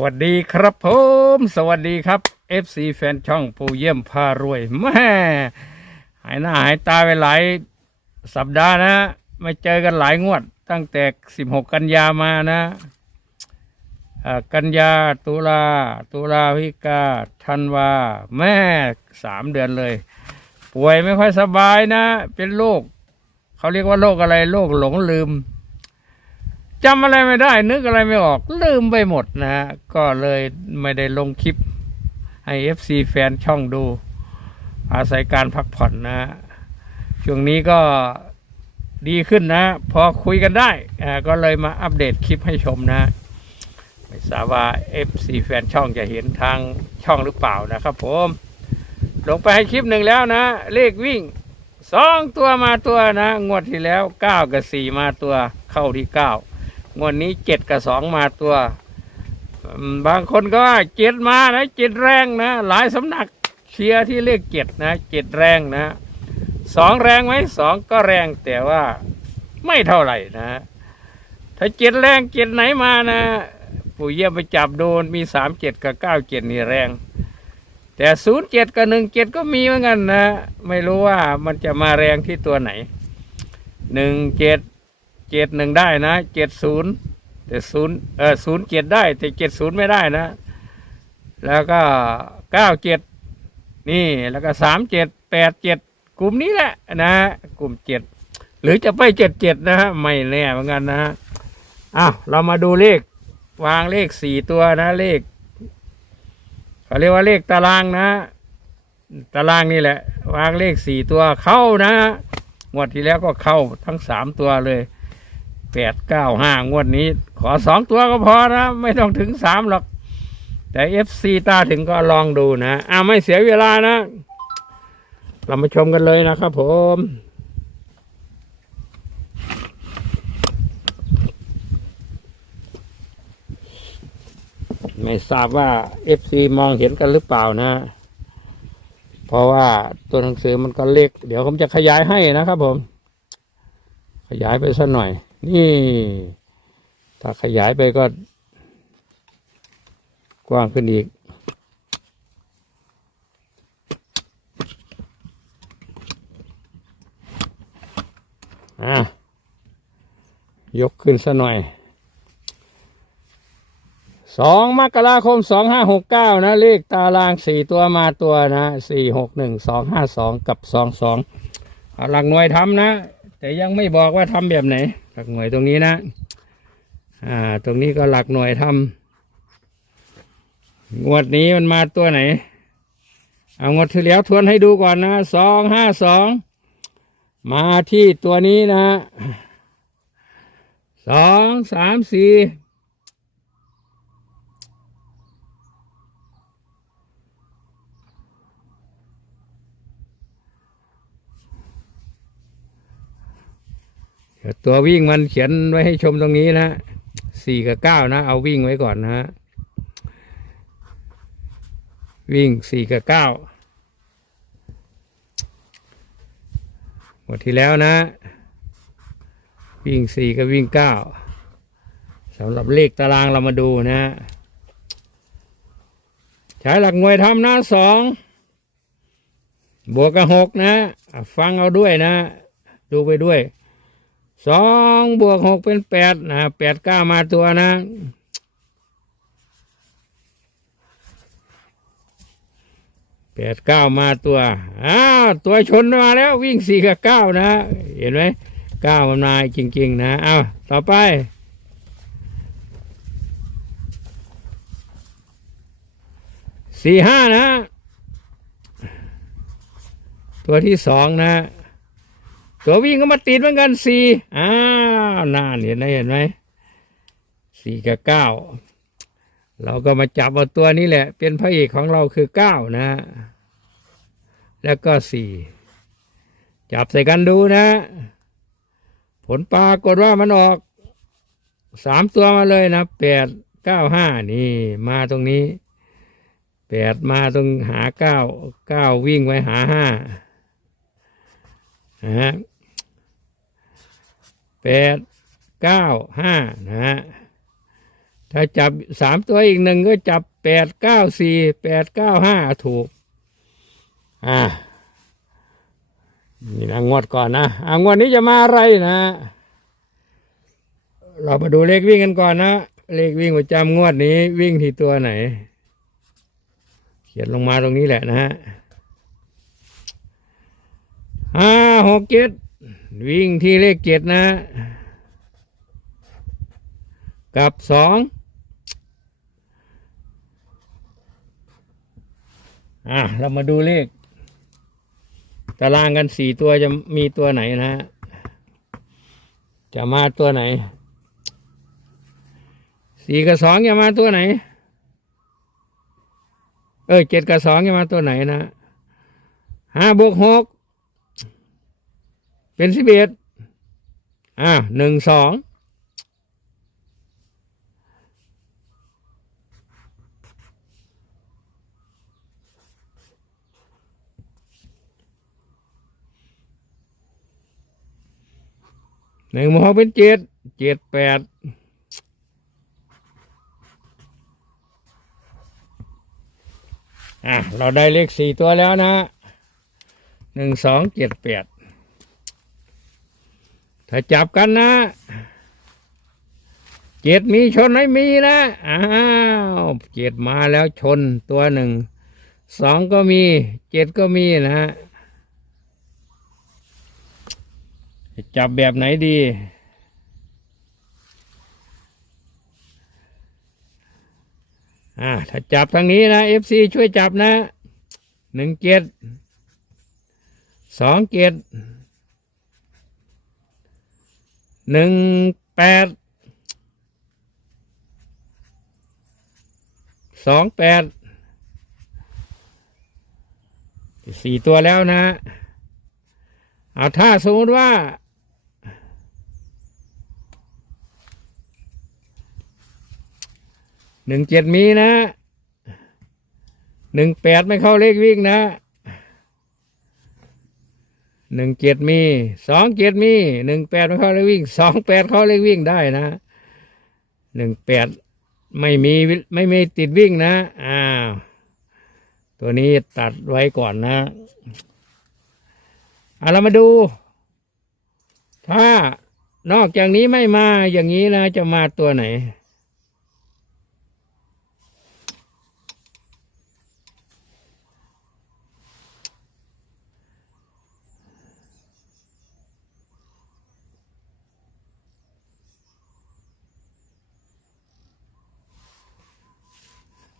วัสดีครับผม สวัสดีครับ FC แฟนช่องปูเยี่ยมพารวยแม่หายหน้าหายตาไปหลายสัปดาห์นะไม่เจอกันหลายงวด ตั้งแต่ 16 กันยามานะอ่ากันยาตุลาตุลาพิกาธันวา แม่สามเดือนเลย ป่วยไม่ค่อยสบายนะ เป็นโรคเขาเรียกว่าโรคอะไรโรคหลงลืม จำอะไรไม่ได้ นึกอะไรไม่ออก ลืมไปหมดนะฮะก็เลยไม่ได้ลงคลิปให้เอฟซีแฟนช่องดู อาศัยการพักผ่อนนะฮะช่วงนี้ก็ดีขึ้นนะ พอคุยกันได้อ่าก็เลยมาอัปเดตคลิปให้ชมนะไม่ทราบว่าเอฟซีแฟนช่องจะเห็นทางช่องหรือเปล่านะครับผมลงไปให้คลิปหนึ่งแล้วนะ เลขวิ่งสองตัวมาตัวนะ งวดที่แล้วเก้ากับสี่มาตัวเข้าที่เก้า งวดนี้เจ็ดกับสองมาตัว บางคนก็ว่าเจ็ดมานะเจ็ดแรงนะ หลายสำนักเชียร์ที่เลขเจ็ดนะเจ็ดแรงนะสองแรงไหมสองก็แรงแต่ว่าไม่เท่าไหร่นะ ถ้าเจ็ดแรงเจ็ดไหนมานะ ปู่เยี่ยมไปจับโดนมีสามเจ็ดกับเก้าเจ็ดนี่แรง แต่ศูนย์เจ็ดกับหนึ่งเจ็ดก็มีเหมือนกันนะ ไม่รู้ว่ามันจะมาแรงที่ตัวไหนหนึ่งเจ็ด เจ็ดหนึ่งได้นะเจ็ดศูนย์แต่ศูนย์เออศูนย์เจ็ดได้ แต่เจ็ดศูนย์ไม่ได้นะ แล้วก็เก้าเจ็ดนี่แล้วก็สามเจ็ดแปดเจ็ดกลุ่มนี้แหละนะ กลุ่มเจ็ดหรือจะไปเจ็ดเจ็ดนะฮะไม่แน่เหมือนกันนะฮะอ้าวเรามาดูเลข วางเลขสี่ตัวนะ เลขเขาเรียกว่าเลขตารางนะ ตารางนี่แหละ วางเลขสี่ตัวเข้านะงวดที่แล้วก็เข้าทั้งสามตัวเลย แปดเก้าห้างวดนี้ ขอสองตัวก็พอนะ ไม่ต้องถึงสามหรอก แต่เอฟซีตาถึงก็ลองดูนะอ้าไม่เสียเวลานะ เรามาชมกันเลยนะครับผมไม่ทราบว่าเอฟซีมองเห็นกันหรือเปล่านะ เพราะว่าตัวหนังสือมันก็เล็ก เดี๋ยวผมจะขยายให้นะครับผม ขยายไปสักหน่อย นี่ ถ้าขยายไปก็ กว้างขึ้นอีก อะ ยกขึ้นสักหน่อยสองมกราคมสองห้าหกเก้านะ เลขตารางสี่ตัวมาตัวนะสี่หกหนึ่งสองห้าสองกับสองสองหลักหน่วยทำนะ แต่ยังไม่บอกว่าทำแบบไหน หลักหน่วยตรงนี้นะ อ่า ตรงนี้ก็หลักหน่วยทำงวดนี้มันมาตัวไหน เอางวดที่แล้วทวนให้ดูก่อนนะสองห้าสองมาที่ตัวนี้นะสองสามสี่เดี๋ยว ตัววิ่งมันเขียนไว้ให้ชมตรงนี้นะสี่กับเก้านะ เอาวิ่งไว้ก่อนนะฮะวิ่งสี่กับเก้าหมดที่แล้วนะ วิ่งสี่กับวิ่งเก้าสำหรับเลขตารางเรามาดูนะใช้หลักหน่วยทำนะสองบวกกับหกนะ ฟังเอาด้วยนะ ดูไปด้วย สองบวกหกเป็นแปดนะแปดเก้ามาตัวนะ แปดเก้ามาตัว อ้าว ตัวชนมาแล้ววิ่งสี่กับเก้านะ เห็นไหมเก้ามันมาจริง ๆ นะเอาต่อไปสี่ห้านะ ตัวที่สองนะ ตัววิ่งก็มาติดเหมือนกันสี่อ้าวน่านเห็นไหมเห็นไหมสี่กับเก้าเราก็มาจับเอาตัวนี้แหละ เป็นพระเอกของเราคือเก้านะ แล้วก็สี่จับใส่กันดูนะ ผลปรากฏว่ามันออกสามตัวมาเลยนะแปดเก้าห้านี่ มาตรงนี้แปดมาตรงหาเก้าเก้าวิ่งไว้หาห้านะฮะ แปดเก้าห้านะฮะถ้าจับสามตัวอีกหนึ่งก็จับแปดเก้าสี่แปดเก้าห้าถูก อ่านี่นะงวดก่อนนะอ่างวดนี้จะมาอะไรนะ เรามาดูเลขวิ่งกันก่อนนะ เลขวิ่งประจำงวดนี้ วิ่งที่ตัวไหน เขียนลงมาตรงนี้แหละนะฮะห้าหกเจ็ด วิ่งที่เลขเจ็ดนะ กับสองอะเรามาดูเลข ตารางกันสี่ตัวจะมีตัวไหนนะฮะ จะมาตัวไหน สี่กับสองจะมาตัวไหน เออเจ็ดกับสองจะมาตัวไหนนะห้าบวกหก เป็นสิบเอ็ดอ่าหนึ่งสองหนึ่งบวกหกเป็นเจ็ดเจ็ดแปดอะ เราได้เลขสี่ตัวแล้วนะหนึ่งสองเจ็ดแปด ถ้าจับกันนะ เจ็ดมีชนไม่มีนะอ้าวเจ็ดมาแล้วชนตัวหนึ่งสองก็มีเจ็ดก็มีนะฮะจับแบบไหนดี อ่า ถ้าจับทางนี้นะเอฟซีช่วยจับนะหนึ่งเจ็ดสองเจ็ด หนึ่งแปดสองแปดสี่ตัวแล้วนะ เอาถ้าสมมติว่า หนึ่งเจ็ดมีนะ หนึ่งแปดไม่เข้าเลขวิ่งนะ หนึ่งเจ็ดมีสองเจ็ดมีหนึ่งแปดไม่เข้าเลขวิ่งสองแปดเข้าเลขวิ่งได้นะหนึ่งแปดไม่มีไม่มีติดวิ่งนะอ้าวตัวนี้ตัดไว้ก่อนนะเอาเรามาดู ถ้านอกจากนี้ไม่มาอย่างนี้นะจะมาตัวไหน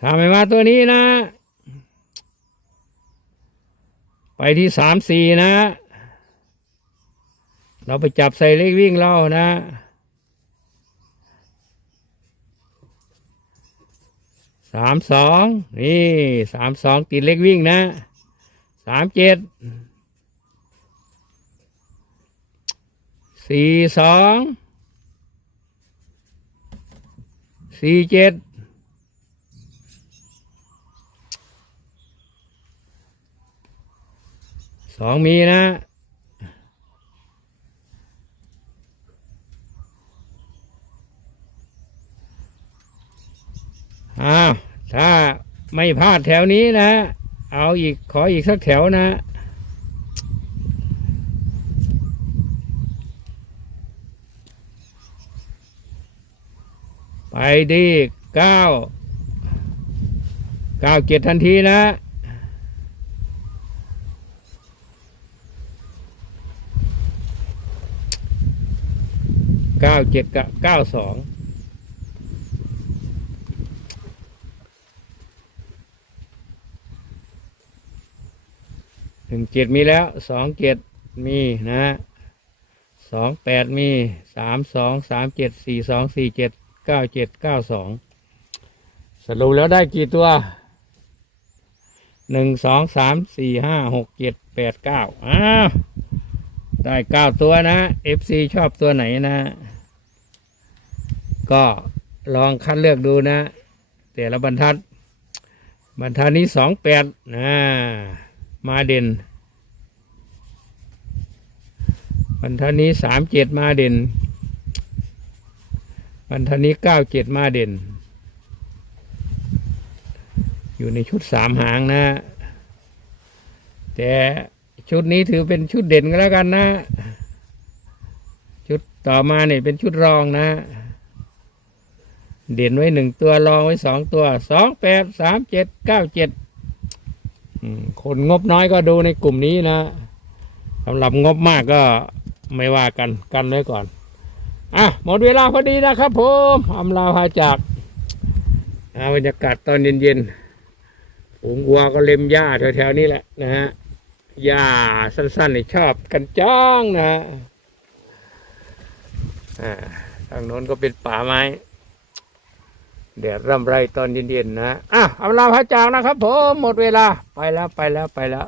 ถ้าไม่มาตัวนี้นะ ไปที่สามสี่นะ เราไปจับใส่เลขวิ่งเรานะสามสองนี่สามสองติดเลขวิ่งนะสามเจ็ดสี่สองสี่เจ็ด สองมีนะอ้าวถ้าไม่พลาดแถวนี้นะ เอาอีกขออีกสักแถวนะไปดีเก้าเก้าเจ็ดทันทีนะ เก้าเจ็ดกับเก้าสองหนึ่งเจ็ดมีแล้วสองเจ็ดมีนะสองแปดมีสามสองสามเจ็ดสี่สองสี่เจ็ดเก้าเจ็ดเก้าสองสรุปแล้วได้กี่ตัวหนึ่งสองสามสี่ห้าหกเจ็ดแปดเก้าอ้าวได้เก้าตัวนะ FC ชอบตัวไหนนะ ก็ลองคัดเลือกดูนะ แต่ละบรรทัด บรรทัดนี้สองแปดนะมาเด่น บรรทัดนี้สามเจ็ดมาเด่น บรรทัดนี้เก้าเจ็ดมาเด่น อยู่ในชุดสามหางนะ แต่ชุดนี้ถือเป็นชุดเด่นก็แล้วกันนะ ชุดต่อมาเนี่ยเป็นชุดรองนะ เด่นไว้หนึ่งตัวรองไว้สองตัวสองแปดสามเจ็ดเก้าเจ็ดคนงบน้อยก็ดูในกลุ่มนี้นะสำหรับงบมากก็ไม่ว่ากันกันไว้ก่อนอะหมดเวลาพอดีนะครับผมอำลาพาจากอาบรรยากาศตอนเย็นๆฝูงวัวก็เล็มหญ้าแถวๆนี้แหละนะฮะหญ้าสั้นๆนี่ชอบกันจ้างนะฮะอ่าทางโน้นก็เป็นป่าไม้ แดดร่ำไรตอนเย็นๆนะอะอำลาพระจากนะครับผมหมดเวลาไปแล้วไปแล้วไปแล้ว